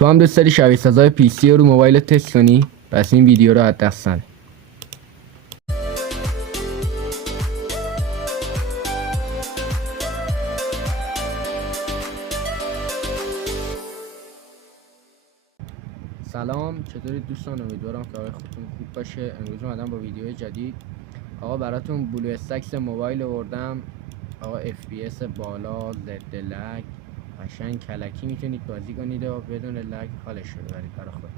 تو هم دوست داری شبیه سازای پی سی رو موبایل تست کنی؟ پس این ویدیو رو از دست نده. سلام، چطورید دوستان؟ امیدوارم که حال خودتون خوب باشه. امروز اومدم با ویدیو جدید. آقا براتون بلو استکس موبایل آوردم. آقا اف پی اس بالا، ضد لگ، قشنگ کلکی میتونید بازی کنید و بدون لگ حالش رو ببرید برای خودتون.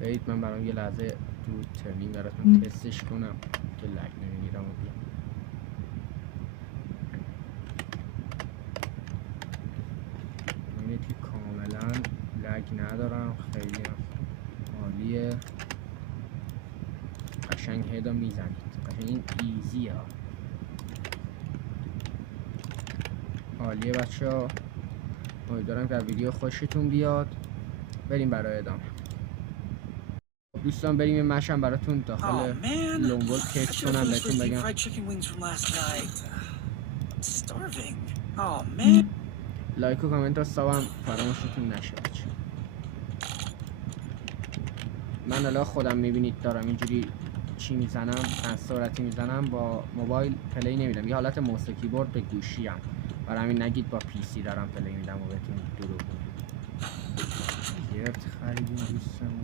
برید من برام یه لحظه تو ترنینگ براتون تستش کنم که لگ نمیگیرم و بیام. میبینید که کاملا لگ ندارم، خیلی عالیه. قشنگ هدا میزنید، قشنگ این ایزیه ها. عالیه بچه ها، امیدوارم که ویدیو خوشتون بیاد. بریم برای ادامه. دوستان بریم یه مشم براتون داخل لونگول تست کنم بهتون بگم. لایک و کامنت ها سابم فراموشتون نشه بچه. من الان خودم میبینید دارم اینجوری چی میزنم، از سرعتی میزنم، با موبایل پلی نمیدم، یه حالت موس کیبورد به گوشی ام. برای همین نگید با پی سی دارم پلی میدم و بهتون دروغ میگم. گرفت خریدیم دوستمون.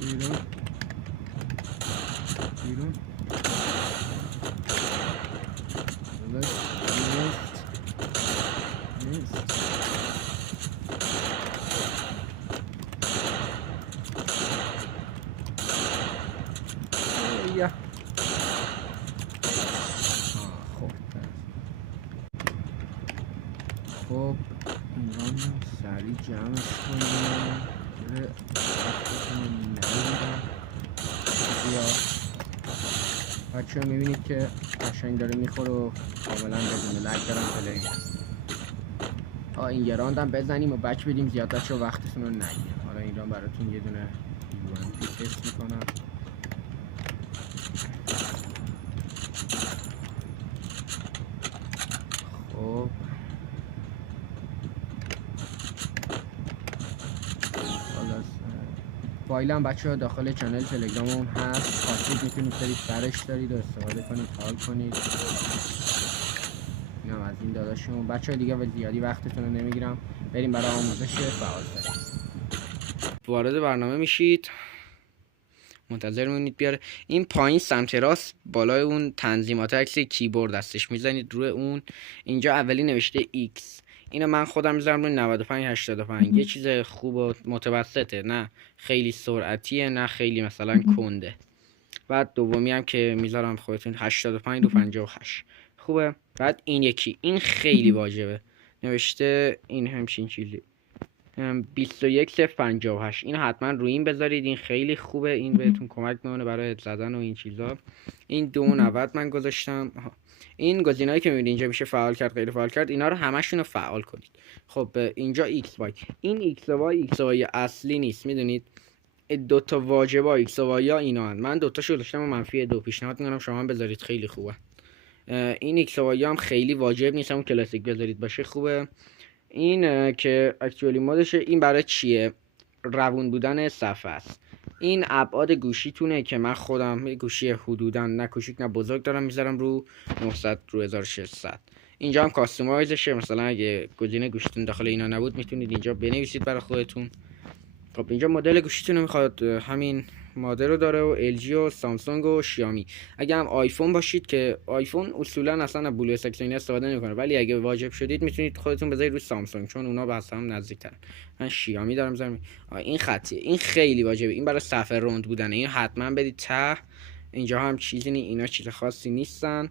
بیرون خب اینا سریع جمعش کنیم. بچه ها میبینید که قشنگ داره میخوره و کاملا بدون لگ دارم پلی. این یه راندم بزنیم و بک بدیم، زیاد بچه وقتتون رو نگیرم. حالا ایران براتون یه دونه UMP تست میکنم. خب فایلم بچه ها داخل چنل تلگراممون هست، خواستید میتونید برید برش دارید و استفاده کنید، حال کنید. اینم از این داداشمون. بچه ها دیگه به زیادی وقتتون رو نمیگیرم، بریم برای آموزش فعال. وارد برنامه میشید، منتظر میمونید بیاره. این پایین سمت راست بالای اون تنظیمات عکس کیبورد هستش، میزنید روی اون. اینجا اولی نوشته X، اینو من خودم میذارم روی 9585. یه چیز خوب و متوسطه، نه خیلی سرعتیه نه خیلی مثلا کنده. بعد دومی هم که میذارم خودتون 85 رو 58 خوبه. بعد این یکی، این خیلی واجبه، نوشته این همچین چیزی 21058. اینو حتما روی این بذارید، این خیلی خوبه، این بهتون کمک میکنه برای زدن و این چیزا. این 290 من گذاشتم. این گزینه‌ای که میبینید اینجا میشه فعال کرد، غیر فعال کرد، اینا رو همشون رو فعال کنید. خب اینجا ایکس وای، این ایکس وای اصلی نیست، میدونید دو تا واجبه ایکس وای ها اینا هن. من دوتاشو گذاشتم و -2. پیشنهاد میکنم شما هم بذارید، خیلی خوبه. این ایکس وای هم خیلی واجب نیست، همون کلاسیک بذارید باشه خوبه. این که اکچوالی مودشه، این برای چیه؟ روون بودن صفحه است. این ابعاد گوشیتونه که من خودم گوشی حدودا نه کوچیک نه بزرگ دارم، میذارم رو 900 رو 1600. اینجا هم کاستومایزشه، مثلا اگه گزینه گوشیتون داخل اینا نبود میتونید اینجا بنویسید برای خودتون. خب اینجا مدل گوشیتون میخواد همین مدل رو داره، و LG و سامسونگ و شیائومی. اگه هم آیفون باشید که آیفون اصولا اصلا بلو استکس استفاده نمیکنه، ولی اگه واجب شدید میتونید خودتون بذارید روی سامسونگ چون اونا به هم نزدیک‌ترن. من شیائومی دارم میذارم. این خطیه، این خیلی واجبه، این برای صفحه روند بودنه، این حتما بدید ته. اینجا هم چیزی نی، اینا چیز خاصی نیستن.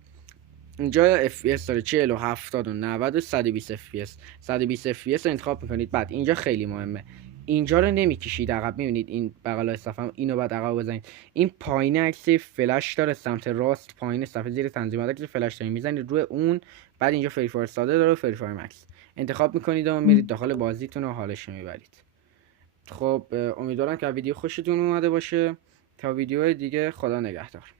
اینجا FPS داره 40 و 70 و 90 و 120 FPS. 120 FPS رو انتخاب میکنید. بعد اینجا خیلی مهمه، اینجا رو نمیکشید عقب. میبینید این بغل صفحه، اینو بعد عقب بزنید. این پایین عکس فلش داره سمت راست پایین صفحه زیر تنظیمات عکس فلش داره، میزنید روی اون. بعد اینجا فری فایر ساده داره و فری فایر مکس انتخاب میکنید و میرید داخل بازیتون و حالش میبرید. خب امیدوارم که ویدیو خوشتون اومده باشه. تا ویدیو دیگه، خدا نگهدار.